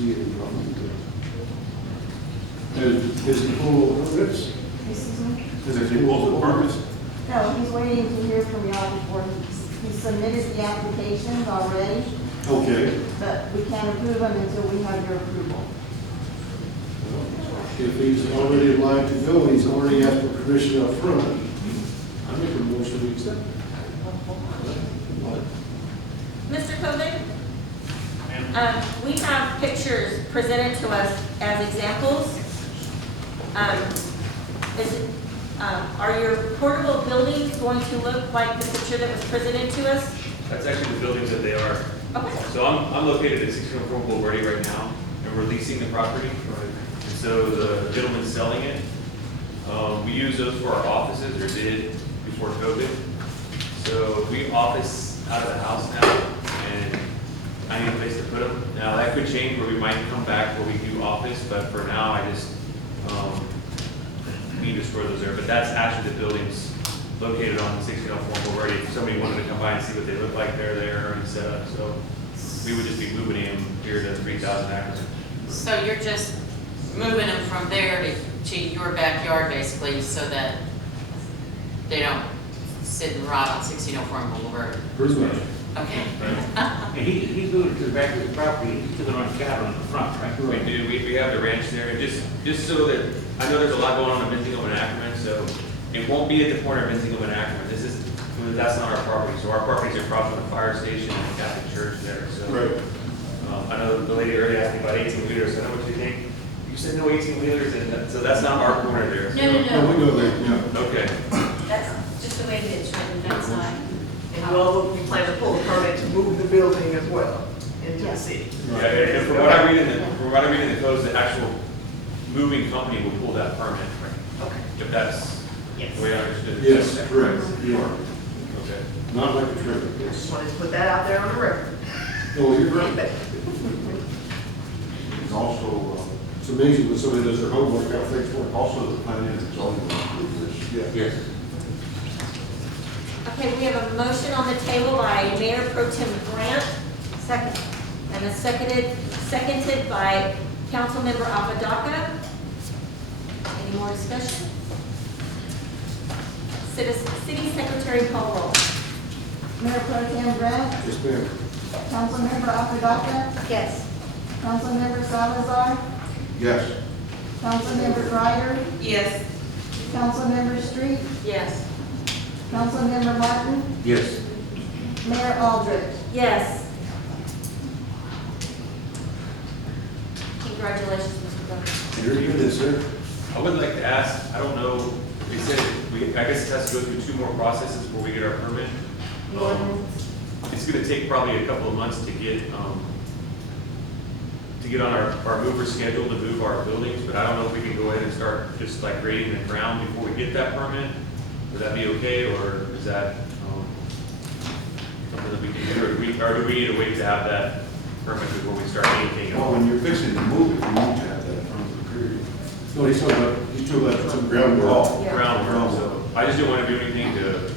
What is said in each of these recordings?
see any problem. Is he full of permits? Excuse me? Is he full of permits? No, he's waiting to hear from y'all before he submitted the applications already, Okay. but we can't approve them until we have your approval. If he's already in line to go, and he's already asked for permission up front, I make a motion to accept. Mr. Kovic? We have pictures presented to us as examples. Are your portable buildings going to look like the picture that was presented to us? That's actually the buildings that they are. Okay. So I'm located at 1604 Boulevardy right now, and we're leasing the property. And so the gentleman's selling it. We use those for our offices, or did before COVID. So we office out of the house now, and I need a place to put them. Now that could change where we might come back where we do office, but for now I just need to store those there. But that's actually the buildings located on 1604 Boulevardy. If somebody wanted to come by and see what they look like, they're there already set up. So we would just be moving them here to 3000 Ackerman. So you're just moving them from there to your backyard basically so that they don't sit and rot on 1604 Boulevard? Pretty much. Okay. And he's moving to the back of his property, he took it on cattle in the front, right? We do. We have the ranch there, just so that, I know there's a lot going on in Benzingham and Ackerman, so it won't be at the corner of Benzingham and Ackerman. That's not our property. So our properties are across from the fire station and the Catholic church there. So Right. I know the lady already asked me about 18-wheelers. I know what you think. You said no 18-wheelers, and so that's not our corner there. No, no, No, no, we know that, yeah. Okay. that's just the way it is, right, that's not. And we plan to pull a permit to move the building as well into the city. Yeah, and from what I read in the codes, the actual moving company will pull that permit. Okay. If that's Yes. the way I understood it. Yes, correct, you are. Okay. Not like a trailer. Just wanted to put that out there on the record. Oh, you're right. It's also, It's amazing when somebody does their homework, how things work. also the planning and zoning will approve this. Yeah. Yes. Okay, we have a motion on the table by Mayor Pro Tem Grant. Second. And a seconded by Councilmember Apodaca. Any more discussion? City Secretary Paul Roll. Mayor Pro Tem Grant, Yes, ma'am. Councilmember Apodaca, Yes. Councilmember Salazar, Yes. Councilmember Ryder, Yes. Councilmember Street, Yes. Councilmember Martin, Yes. Mayor Aldrich. Yes. Congratulations, Mr. Bowman. You're good, sir. I would like to ask, I don't know, they said, I guess it has to go through 2 more processes before we get our permit. It's gonna take probably a couple of months to get on our mover schedule to move our buildings, but I don't know if we can go ahead and start just like grading the ground before we get that permit. Would that be okay, or is that something that we can do, or do we need to wait to have that permit before we start anything? Well, when you're fixing to move it, you need to have that from the period. No, he's talking about some groundwork. Groundwork, so I just didn't want to do anything to,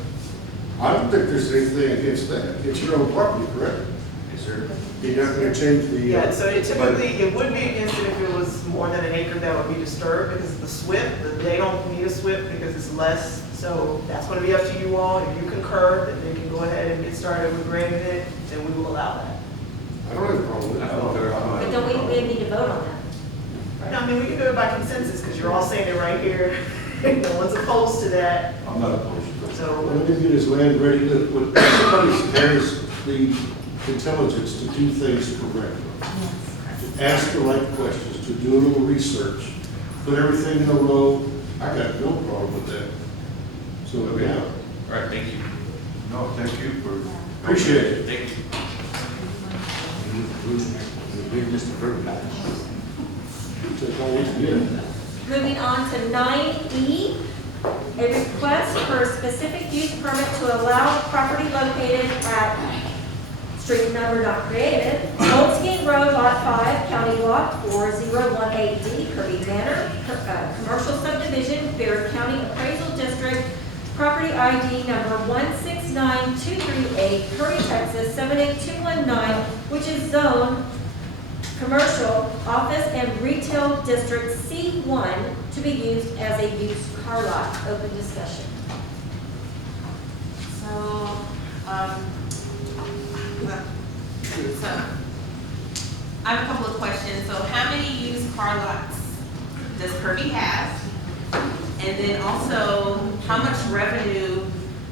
I don't think there's anything against that. It's your own property, correct? yes, sir. You're not gonna change the. Yeah, so it would be against it if it was more than an acre that would be disturbed because of the SWIP. They don't need a SWIP because it's less. So that's going to be up to you all. If you concur, then they can go ahead and get started with grading it, then we will allow that. I don't have a problem with I that. don't care. But don't we need to vote on that? No, I mean, we can do it by consensus because you're all saying it right here. No one's opposed to that. I'm not opposed to it. So When we get his land ready, when somebody has the intelligence to do things correctly, to ask the right questions, to do a little research, put everything in a row, I got no problem with that. So, yeah, All right, thank you. No, thank you for. appreciate it. Thank you. The big Mr. Kirby. Take all we can get. Moving on to 9E, a request for a specific use permit to allow property located at street number not created, Old Skeet Road, Lot 5, County Lot 4018D, Kirby Manor, Commercial Subdivision, Bear County Appraisal District, property ID number 169238, Curry, Texas 78219, which is zoned commercial, office, and retail district C1 to be used as a used car lot. Open discussion. So, I have a couple of questions. So how many used car lots does Kirby have? And then also, how much revenue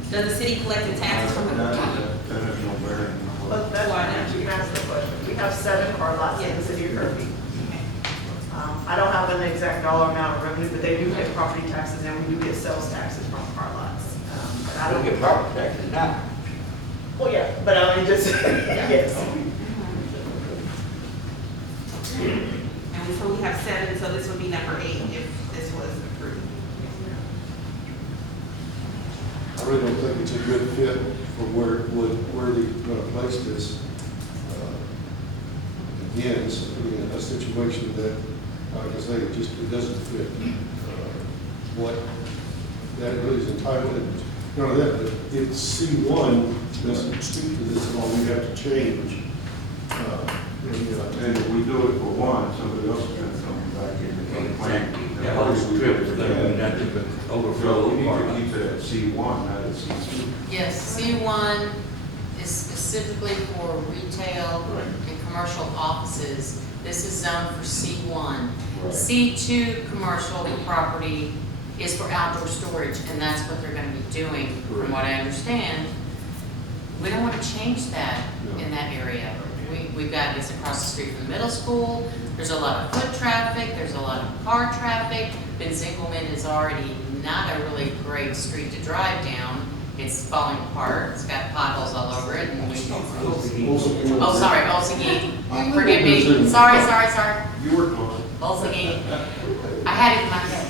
does the city collect in taxes from the? That has no bearing. But that's why you can ask the question. We have 7 car lots in the city of Kirby. I don't have an exact dollar amount of revenue, but they do pay property taxes and we do get sales taxes from car lots. But I don't get property taxes now. Well, yeah, but I mean, just, yes. And so we have 7, so this would be number 8 if this was approved. I really don't think it's a good fit for where they're gonna place this. Again, it's a situation that, like I say, it doesn't fit what that really is entitled. None of that, but if C1 doesn't speak to this at all, we have to change. And if we do it for one, somebody else is gonna come back in and complain. That whole strip is gonna be nothing but So overflow we need of to car keep it at C1, not at C2. Yes, C1 is specifically for retail and commercial offices. This is zoned for C1. Right. C2 commercial property is for outdoor storage, and that's what they're gonna be doing, from what I understand. We don't wanna change that in that area. We've got, it's across the street from the middle school, there's a lot of foot traffic, there's a lot of car traffic. Ben Zinkelman is already not a really great street to drive down. It's falling apart, it's got potholes all over it, and we, oh, sorry, Olsegee, forgive me, sorry. You were close. Olsegee, I had it in my head.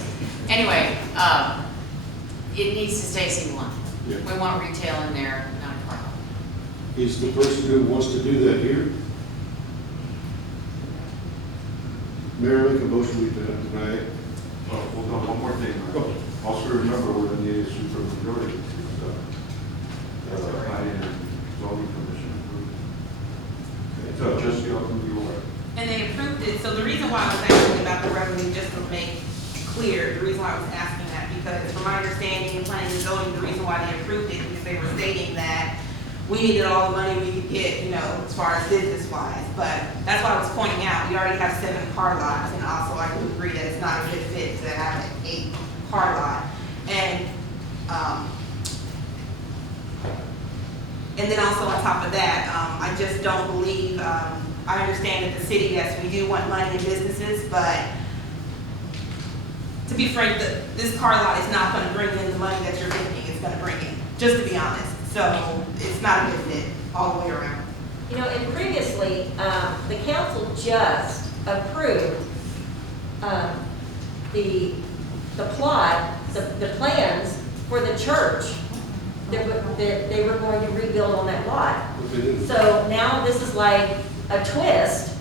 Anyway, it needs to stay C1. Yeah. We want retail in there, not a car lot. Is the person who wants to do that here? Mayor, make a motion, we deny it. Oh, hold on, one more thing. Also remember, we're in the issue for majority. Planning and zoning commission approved. So just the open you are. And they approved it, so the reason why I was asking about the revenue, just to make clear, the reason why I was asking that, because from my understanding in planning and zoning, the reason why they approved it, because they were stating that we needed all the money we could get, as far as business wise, but that's why I was pointing out, we already have 7 car lots, and also I do agree that it's not a good fit to have an 8 car lot. And then also on top of that, I just don't believe, I understand that the city, yes, we do want money in businesses, but to be frank, this car lot is not gonna bring in the money that you're thinking it's gonna bring in, just to be honest. So it's not a good fit all the way around. And previously, the council just approved the plot, the plans for the church that they were going to rebuild on that lot. So now this is like a twist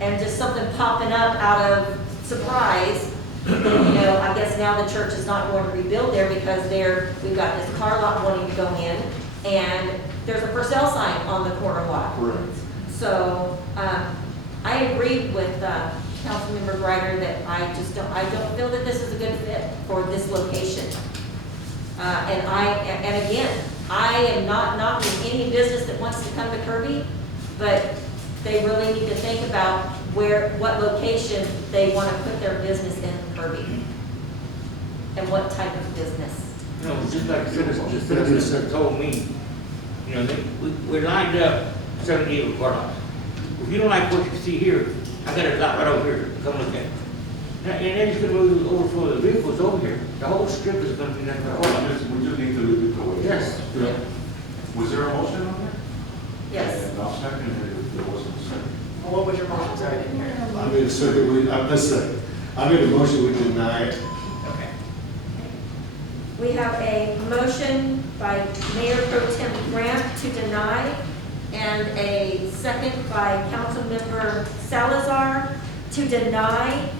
and just something popping up out of surprise. I guess now the church is not going to rebuild there because we've got this car lot wanting to go in, and there's a for sale sign on the corner lot. Correct. So, I agree with, Councilmember Greider that I don't feel that this is a good fit for this location. And again, I am not knocking any business that wants to come to Kirby, but they really need to think about what location they want to put their business in Kirby. And what type of business. Just like the citizens have told me, we're lined up 78 car lots. If you don't like what you see here, I got a lot right over here, come look at it. And then it's gonna move overflow the vehicles over here. The whole strip is gonna be that car lot. We just need to leave it the way. Yes. Yeah. Was there a motion on that? Yes. And I'll second it if there wasn't a second. Well, what was your motion? Sorry, I didn't hear it. I made a second, I made a motion, we deny it. Okay. We have a motion by Mayor Pro Tem Grant to deny, and a second by Councilmember Salazar to deny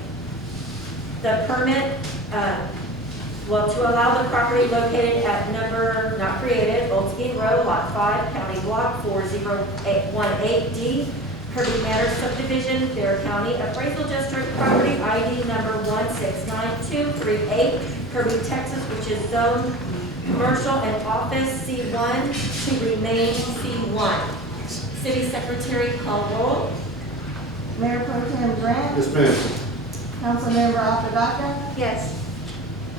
the permit, to allow the property located at number not created, Oldsgate Road, Lot 5, County Block 4018D, Kirby Manor subdivision, Bear County Appraisal District, property ID number 169238, Kirby, Texas, which is zoned commercial and office C1 to remain C1. City Secretary call roll. Mayor Pro Tem Grant, Yes, ma'am. Councilmember Apodaca, Yes.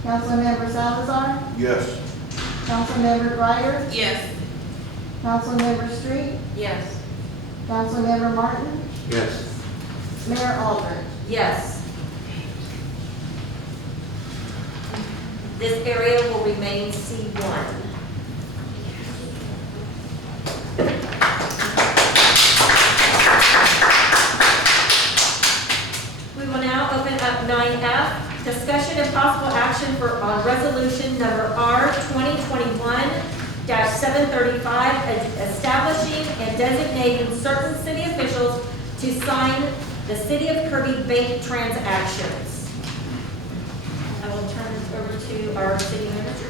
Councilmember Salazar, Yes. Councilmember Greider, Yes. Councilmember Street, Yes. Councilmember Martin, Yes. Mayor Aldridge. Yes. This area will remain C1. We will now open up 9F, discussion and possible action on resolution number R 2021-735, establishing and designating certain city officials to sign the City of Kirby bank transactions. I will turn this over to our city manager.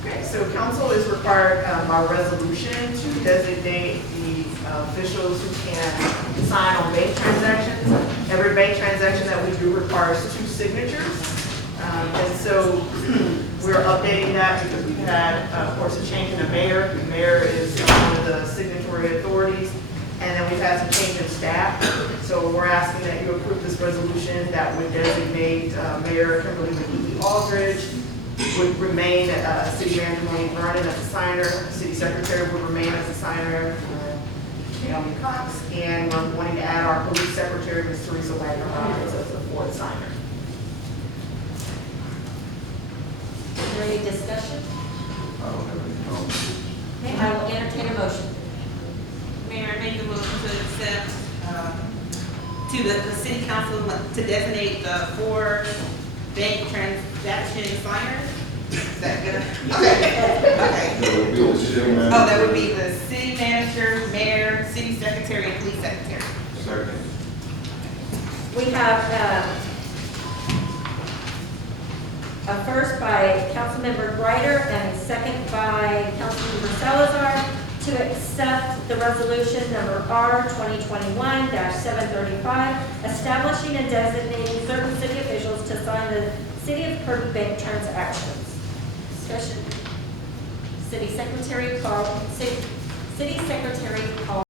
Okay, so council is required by resolution to designate the officials who can sign on bank transactions. Every bank transaction that we do requires 2 signatures. And so we're updating that because we've had, of course, a change in the mayor. The mayor is one of the signatory authorities. And then we've had some change in staff. So we're asking that you approve this resolution that would designate Mayor Kimberly McGee Aldridge, would remain City Manager Monique Vernon as a signer, City Secretary would remain as a signer, Naomi Cox, and we're wanting to add our Police Secretary, Ms. Teresa Wagner Roberts, as the 4th signer. Is there any discussion? I don't have any comments. Okay, I will entertain a motion. Mayor, make a motion to accept, to the city council to designate the 4 bank transaction signers. Is that good? Okay. Okay. That would be the city manager. Oh, that would be the city manager, mayor, city secretary, and police secretary. Second. We have a first by Councilmember Greider and a second by Councilmember Salazar to accept the resolution number R 2021-735, establishing and designating certain city officials to sign the City of Kirby bank transactions. Discussion. City Secretary call.